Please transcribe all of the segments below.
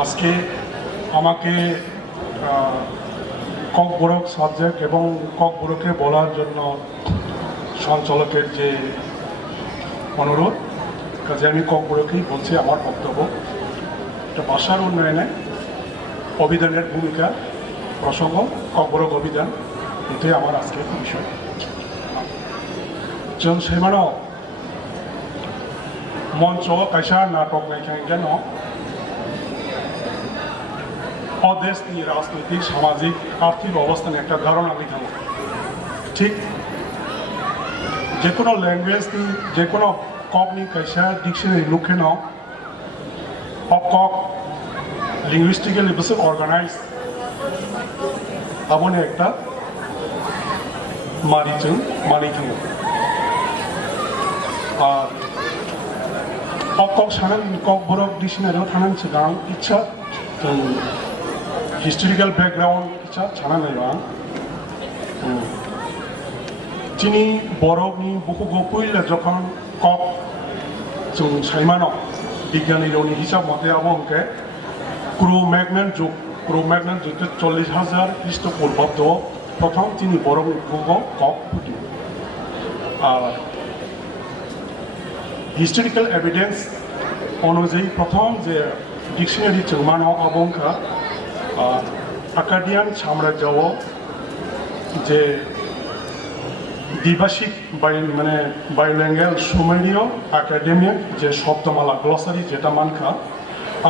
আজকে আমাকে ককবরক সাবজেক্ট এবং ককবরকে বলার জন্য সঞ্চালকের যে অনুরোধ, কাজে আমি ককবরকেই বলছি আমার বক্তব্য। এটা ভাষার উন্নয়নে অভিধানের ভূমিকা প্রসঙ্গ, ককবরক অভিধান, এটাই আমার আজকের বিষয়। जों सैमानाव मंच कायसा नाटक नायखांगेन देशनि राजनीतिक सामाजिक आर्थिक अवस्थानि एक धारणा लैखाङो। ठीक जेकोनो लैंग्वेजनि जेकोनो ककनि कायसा डिक्शनारि लुकेन कक लिंगुइस्टिकली बेसे अर्गानाइज आबोनि एक मारिजों मानिखाङो। ककबरक डिक्शनारियाव थानायनि सिगां इच्छा जों हिस्टोरिकल बेकग्राउंड इच्छा सानायबा दिनै बरकनि बुहुगो पयला जखन कक जों साइमानाव बिगियानिनि हिसाब मते आबोंके क्रो-मैग्नान जुग 40,000 ख्रीष्टपूर्वाब्द प्रथम दिनै बरकनि बुहुगाव कक फुटियो। हिस्टोरिकल एविडेंस अनुजाई प्रथम जे डिक्शनारि जों मानो आबोंखा आकादियान साम्राज्यआव जे द्विभाषिक माने बायलिंगुअल सुमेरिय एकाडेमिक जे शब्दमाला ग्लसारि जेटा मानखा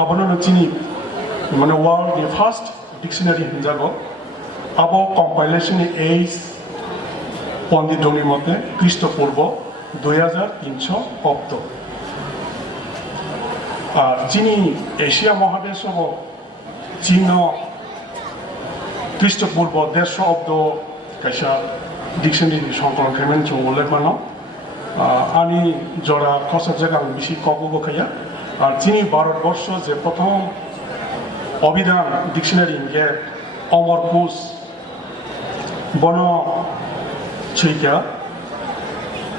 आबोनो दिनै माने वर्ल्डनि फार्स्ट डिक्शनारि होनजागो। आबो कम्पाइलेशन एज पंडितनि मते ख्रीष्टपूर्व 2300 अब्द। दिनै एशिया महादेशआव चीन ख्रीष्टपूर्व 150 अब्द कायसा डिक्शनारि संकलन खालामनानै जों उल्लेखमानो आनी जरा खसबजाक आं बेसि ककबो खाया। और दिनै भारतवर्ष जे प्रथम अभिधान डिक्शनारि के अमरकोश बन छैका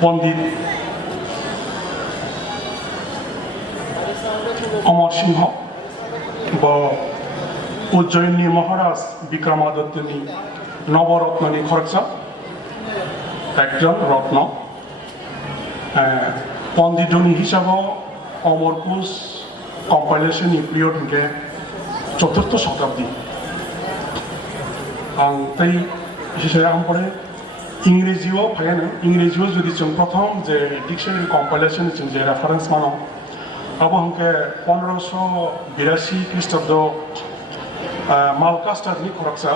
पंडित अमर सिंह व उज्जयनी महाराज विक्रमादित्यनि नवरत्ननि खरचा एकजन रत्न पंडितनि हिसाब अमरकोश कम्पाइलेशन पिरियड के 4th शताब्दी आं तै हिसाबै आं परे इंराजियाव फायानो इंराजियाव जुदि जों प्रथम जे डिक्शनारि कम्पाइलेशन जों जे रेफारेंस मानो अब हमके 1582 ख्रीष्टाब्द मालकास्टारनि खरचा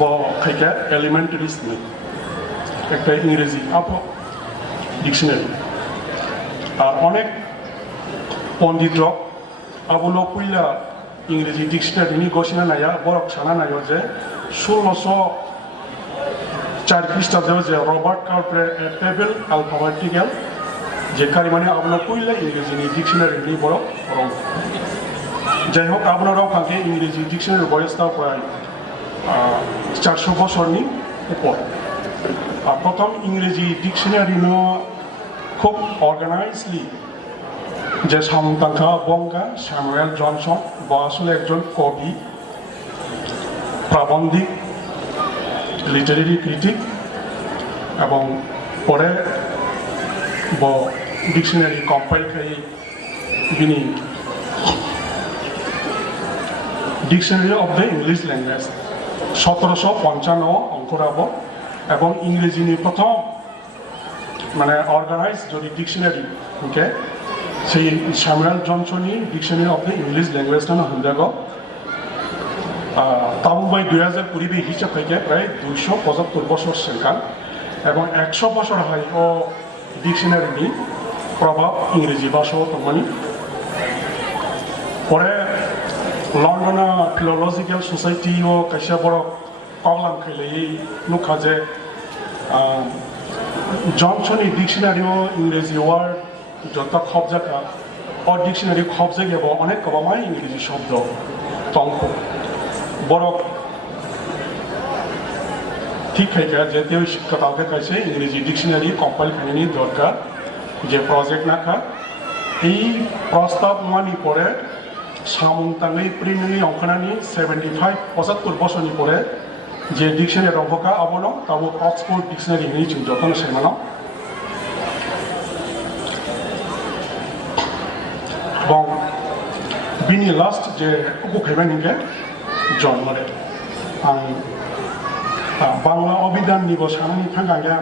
ब खायका एलिमेंटारिसनि एक इंराजी अब डिक्शनारि और अनेक पंडित आबोलो पयला इंराजी डिक्शनारिनि घोषणा नाया बरक साना नायो जे 1604 ख्रीष्टाब्द जे रबार्ट कार्परे टेबल अल्फाबेटिकल जे कारिमाने आबोलो पयला इंराजी डिक्शनारिनि बरक रंग जाय होक आबोलो रावखांखे इंराजी डिक्शनारि बयसता प्राय 400 बछरनि ऊपर। प्रथम इंराजी डिक्शनारिनो खूब अर्गानाइजलि जे सामतांखा बंगा सैमुएल जॉनसन आसले एकजन कवि प्राबंधिक लिटारेरि क्रिटिक एवं परे ब डिक्शनारि कम्पाइल खाई बिनि dictionary of the English language 1755 अंकराब एवं इंग्रेजी प्रथम माने अर्गानाइज जो डिक्शनारि के सैमुएल जॉनसननि dictionary of the English language होनजागो। ताबुबाई 2020 हिसाब खायके प्राय 275 बछर सिगां एवं 100 बछर हाय ओ डिक्शनारिनि प्रभाव इंग्रेजी भाषायाव दंमोन। परे लंडन फिलॉलजिकल सोसाइटी कैसा बर कगलां खैलायै नुखा जे जॉनसननि डिक्शनारि इंग्रेजी वार्ड जता खबजाका और डिक्शनारि खबजागे अनेक गोबां इंग्रेजी शब्द दंख बरक ठीक है जे शिक्षक कैसे इंग्रेजी डिक्शनारि कम्पाइल खाने दरकार जे प्रोजेक्ट नाखा এই प्रस्ताव मानी पड़े सामुंताङै प्रिमिनि अंखानानि 75 75 बोसोरनि परे जे डिक्शनारि अंखा आबनो ताबो ऑक्सफोर्ड डिक्शनारि नि जों जतन सायमानो এবং बिनि लास्ट जे उखैबाय निके जन्मरे आं बांला अभिधान निबो सानानि थांगांगा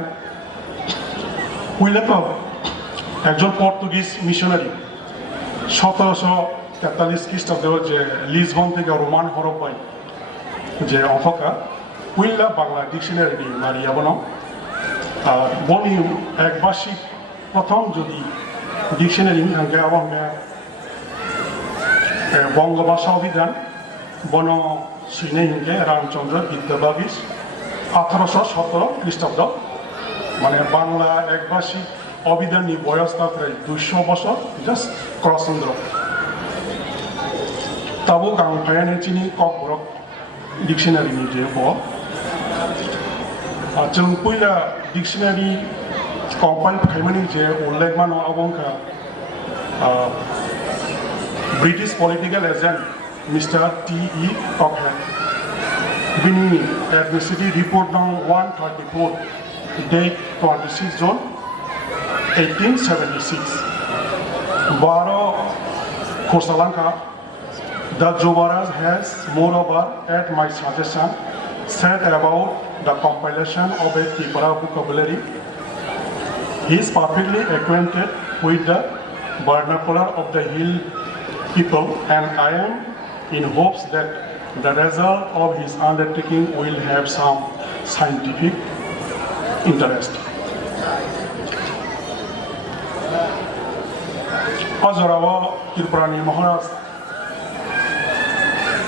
उइलाको একজন পর্তুগিজ মিশনারি 1743 খ্রিস্টাব্দে যে লিসবন থেকে রোমান হরপ পাই যে অঙ্ককা উইলা বাংলা ডিকশনারি মারিয়াবনো আর বনি একবার্ষিক প্রথম যদি ডিকশনারি হাঙ্গে আবহাঙ্গে বঙ্গভাষা অভিধান বন সিনে হিঙ্গে রামচন্দ্র বিদ্যাবাগীশ 1817 খ্রিস্টাব্দ মানে বাংলা একবার্ষিক অভিধাননি বয়স প্রায় 200 বছর জাস্ট ক্রসচন্দ্র তাবো গাंफायानो चिनि ककबरक डिक्शनारिनि जे ब जों पहिला डिक्शनारि कम्पाइल खालामनायनि जे उल्लेख मानो अबंका ब्रिटिश पलिटिकल एजेंट मिस्टर टी.ई. ककहेड बिनि एडमिनिस्ट्रेटिव रिपोर्ट नं 134 date 26 June 1876 Baro Kosalanka, the Jovaraj has moreover at my suggestion said about the compilation of a Tripura vocabulary. He is perfectly acquainted with the vernacular of the hill people and I am in hopes that the result of his undertaking will have some scientific interest. अजराव त्रिपुरानि महाराज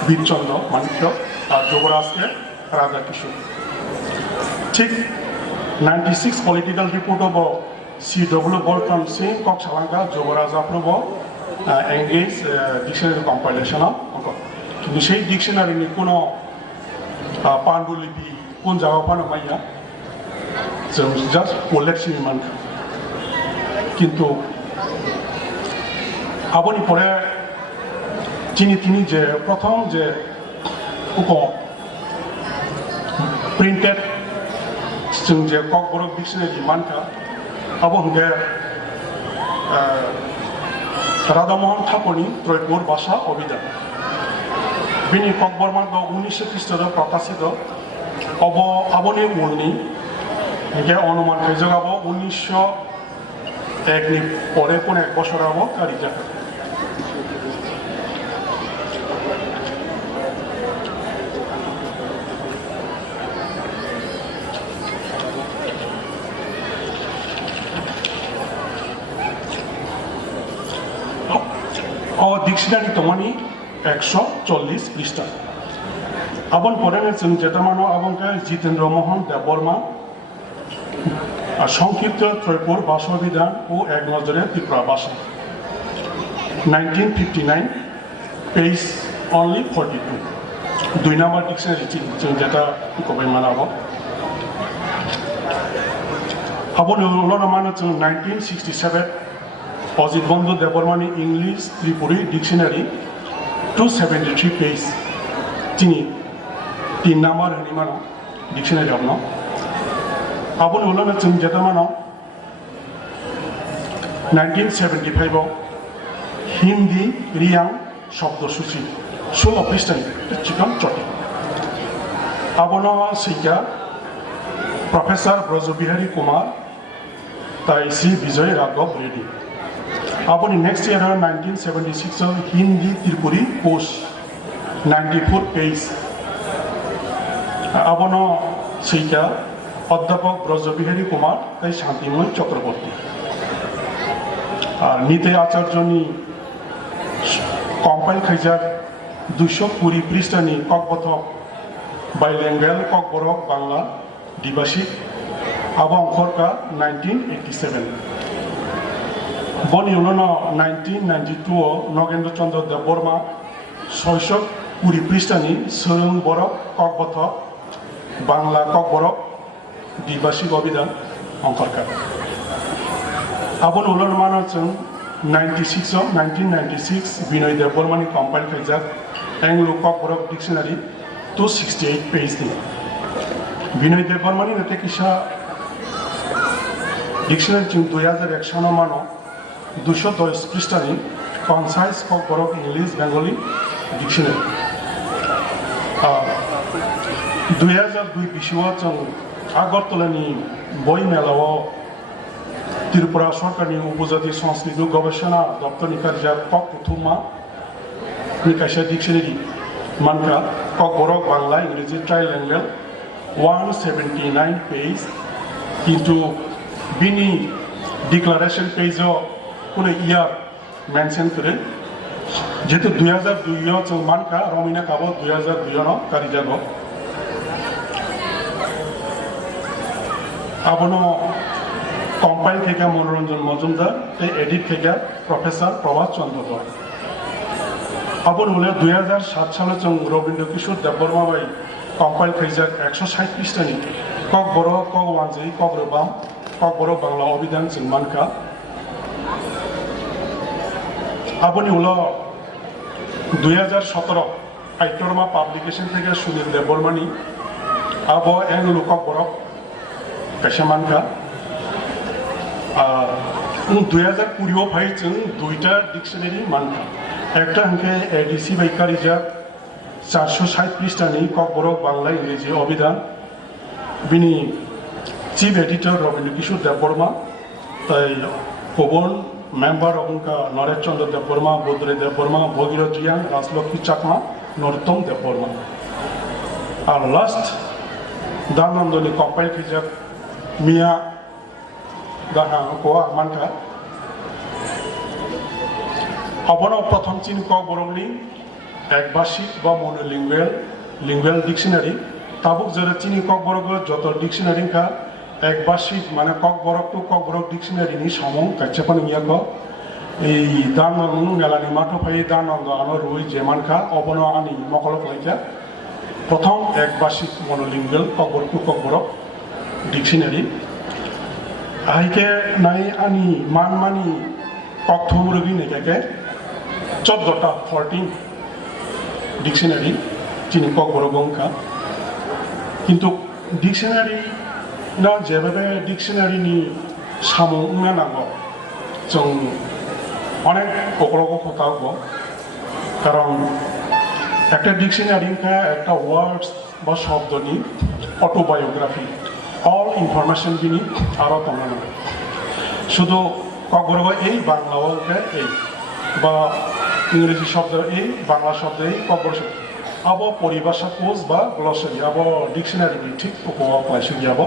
बीरचंद्र माणिक्य और जोगराज के राजा किशोर ठीक 96 political report of C.W. Bolton Singh कक्सालांगा जोगराज आपनोबो engage dictionary compilation किन्तु सेई डिक्शनारिनि कोनो पाण्डुलिपि कोन जायगायाव फानो माइया जों जास्ट उल्लेख सिनिमान किन्तु आबोनि परे चिनि जे प्रथम जे उप प्रिंटेड जों जे ककबरक डिक्शनारि मानका आबो हंगे राधामोहन ठाकुरनि त्रैपुर भाषा अभिधान बिनि ककबर मार्ग 1900 ख्रिस्टाब्दे प्रकाशित आबोनि उननि हंगे अनुमान खायजागाबो 1901 नि परे कोन एक बछराबो गारि जाखा डिक्शनारि तमानी 140 पृष्ठा आबन परेने जों जेटामानो आबनके जितेन्द्र मोहन देवबर्मा संक्षिप्त त्रैपुर भाषा अभिधान और एक नजरे त्रिपुरा भाषा 1959 पेज only 42 दुई नम्बर डिक्शनारि जों जेटा कबाय मानाबो आबन उलना मानो जों 1967 अजित बंधु देवबर्मानि इंग्लिश त्रिपुरी डिक्शनारि 273 पेज तिनी 3 नम्बर हनि मानो डिक्शनारि आपनो आबन उलना जों जेटा मानो 1975 हिंदी रियांग शब्दसूची 16 पृष्ठानि चिकन चटे आबनो सैका प्रोफेसर ब्रजबिहारी कुमार ताइसी विजय राघव रेड्डी आबोनि next year 1976 Hindi Tripuri post 94 page आबनो सैका अध्यापक ब्रजबिहारी कुमार ताई शांतिमय चक्रवर्ती और नीते आचार्यनि कम्पाइल खायजाक 220 पृष्ठानि ककबथक बाइलिंगुअल ककबरक बांला द्विभाषिक आबो अंखरका 1987 बनि उनाव 1992 नगेन्द्र चंद्र देवबर्मा 620 पृष्ठानि सोलों बरक ककबथक बांला ककबरक द्विभाषिक अभिधान अंखरका आबन उलन मानो जों 1996 Binoy Debormani compile kaijak Anglo Kokborok dictionary 268 page ni Binoy Debormani nate kisha dictionary chung 2001 সানো মানো 210 পৃষ্ঠানি concise Kokborok English Bengali dictionary 2002 বিশুয়া chung আগরতলানি বই মেলাও ত্রিপুরা সরকারনি উপজাতি সংস্কৃতি গবেষণা দপ্তরনি কার্যালয় কক প্রথমা নিকাশা ডিকশনারি মানকা কক বরক বাংলা ইংরেজি ট্রাইল্যাঙ্গেল 179 পেজ কিন্তু বিনি ডিক্লারেশন পেজও কোনো ইয়ার মেনশন করে যেহেতু 2002 जों मानका रमिना काबो 2002 न कारिजागो आबनो कम्पाइल থেকে মনোরঞ্জন মজুমদার তে এডিট থেকে প্রফেসর প্রভাস চন্দ্র দত্ত আবন হলে 2007 সালে जों রবীন্দ্র কিশোর দেববর্মা বাই কম্পাইল খাইজাক 160 পৃষ্ঠানি কক বড় কক ওয়ানজি কক রবাম কক বড় বাংলা অভিধান जों মানকা আবনি হলো 2017 আইটরমা পাবলিকেশন থেকে সুনীল দেববর্মানি আবো এংলো কক বড় কাছে মানকা 2020 फाइ जों दुईटा डिक्शनारि मानका एकटा हंके एडिसि बाय कारिजाक 460 पृष्ठानि ककबरक बांला इंग्रेजी अभिधान बिनि चीफ एडिटर रवीन्द्र किशोर देबबर्मा ताई गुबुन मेम्बार उनका नरेश चंद्र देबबर्मा बुद्रे देबबर्मा भगीरथ रियां राजलक्ष्मी चाकमा नरोत्तम देबबर्मा और लास्ट दानंदनि कम्पाइल खिजाक मिया गाहा कोआ मानका अबनो प्रथम चीन ककबरकनि एकभाषिक बा मोनोलिंगुअल डिक्शनारि ताबुक जरा चीनी ककबरक जत डिक्शनारि का एकभाषिक माने ककबरक टू ककबरक डिक्शनारि नि समं काचेपान मियाको এই দানন্দ মেলানি মাঠো ফাই দানন্দ আনো রুই জেমানকা অবনো আনি মকলক লাইকা প্রথম একভাষিক মোনোলিঙ্গুয়াল ককবরক টু ককবরক ডিকশনারি आइके नाई आनी मानमानी ककथमुरुगि नेकाके 14टा 14 डिक्शनारि चिनि ककबरक अंका किन्तु डिक्शनारि ना जेबाबे डिक्शनारि नि सामु उंना नांगौ जों अनेक ककबरक खतागौ कारण একটা ডিকশনারি का একটা ওয়ার্ডস বা শব্দনি autobiography all information gini aro tonano শুধু ককবরক এই বাংলা ওকে এই বা ইংরেজি শব্দ এই বাংলা শব্দ এই ককবর শব্দ আবো পরিভাষা কোষ বা গ্লসারি আবো ডিকশনারি ঠিক উপভোগ পাইছে যাব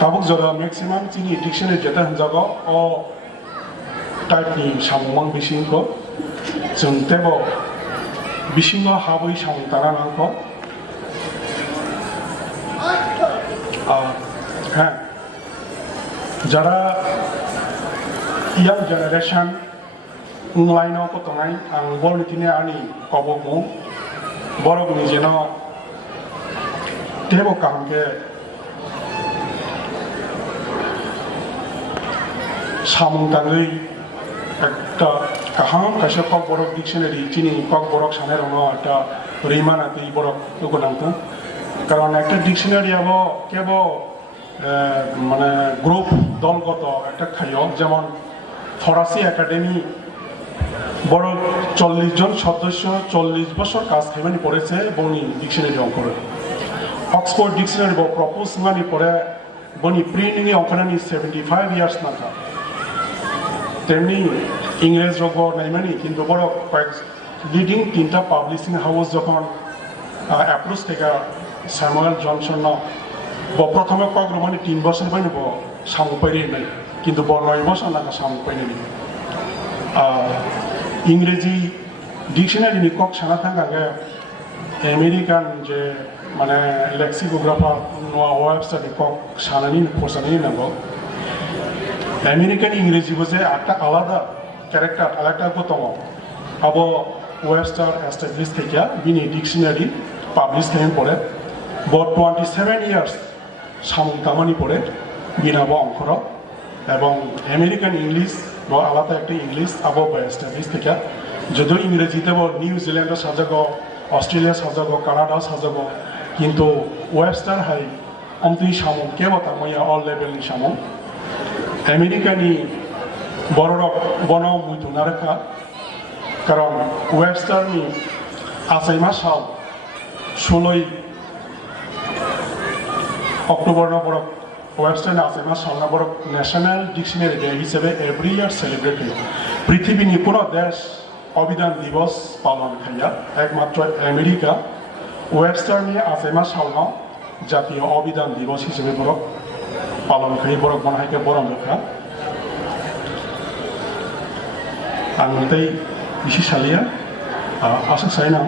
তাবুক জরা ম্যাক্সিমাম চিনি ডিকশনারি যেটা হনজাগো অ টাইপনি সামুমাং বিসিংকো जों तेबो बिसिङाव हाबै सामंतारा नांगौ হ্যাঁ যারা ইয়াং জেনারেশন লাইনাव কতनाय आं बरनिथिनि आंनि कबमु बरगनि जेन तेबो कामके सामंताङै একটা কাহাম কাছে ককবরক ডিকশনারি চিনি ককবরক সানের একটা রিমানাতে বরক গোনান্ত কারণ একটা ডিকশনারি আব কেবল মানে গ্রুপ দলগত একটা খাইও যেমন ফরাসি একাডেমি বড় 40 জন সদস্য 40 বছর কাজ খাইবানি পড়েছে বনি ডিকশনারি অঙ্করে অক্সফোর্ড ডিকশনারি প্রপোজ মানি পড়ে বনি প্রিন্টিং অঙ্কনানি 75 ইয়ার্স নাকা তেমনি ইংরেজ রোগ নাইমানি কিন্তু বড় কয়েক লিডিং তিনটা পাবলিশিং হাউস যখন অ্যাপ্রোচ থেকে স্যামুয়েল জনসন প্রথমে কগ্রমানি 3 বছর বাইনব সামু পাইরে নাই কিন্তু 9 বছর লাগা সামু পাইনে নি ইংরেজি ডিকশনারি নি কক সানা থাকাগে আমেরিকান যে মানে লেক্সিকোগ্রাফার নোয়া ওয়েবসাইট কক সানানি ফসানি নাগো আমেরিকান ইংরেজি বসে একটা আলাদা ক্যারেক্টার আলাদা গতম আব ওয়েবস্টার এস্টাবলিশ থেকে বিনি ডিকশনারি পাবলিশ থেকে পড়ে 27 ইয়ার্স সামুন কামানি পড়ে বিনাব অঙ্কর এবং আমেরিকান ইংলিশ বা আলাদা একটা ইংলিশ আবহাওয়া এস্টাবলিশ থেকে যদিও ইংরেজিতেও নিউজিল্যান্ডও সাজাগো অস্ট্রেলিয়া সাজাগো কানাডা সাজাগো কিন্তু ওয়েবস্টার হাই অমতুই সামন কেবল তাময়া অল লেভেলनि সামন আমেরিকাनि বড়রক বন মুইতু নারকা কারণ ওয়েবস্টারनि আসাইমা সাল 16 অক্টোবর বড় ওয়েবস্টারनि আসাইমা সালনা বড় ন্যাশনাল ডিকশনারি ডে হিসেবে এভরি ইয়ার সেলিব্রেট হয় পৃথিবীनि কোনো দেশ অবিধান দিবস পালন খাইয়া একমাত্র আমেরিকা ওয়েবস্টারनि আসাইমা সালনাও জাতীয় অবিধান দিবস হিসেবে বড় পালন খাই বড় মনাহাইকে বড় লেখা आं नोंथाय इसे सालिया आसा सायनां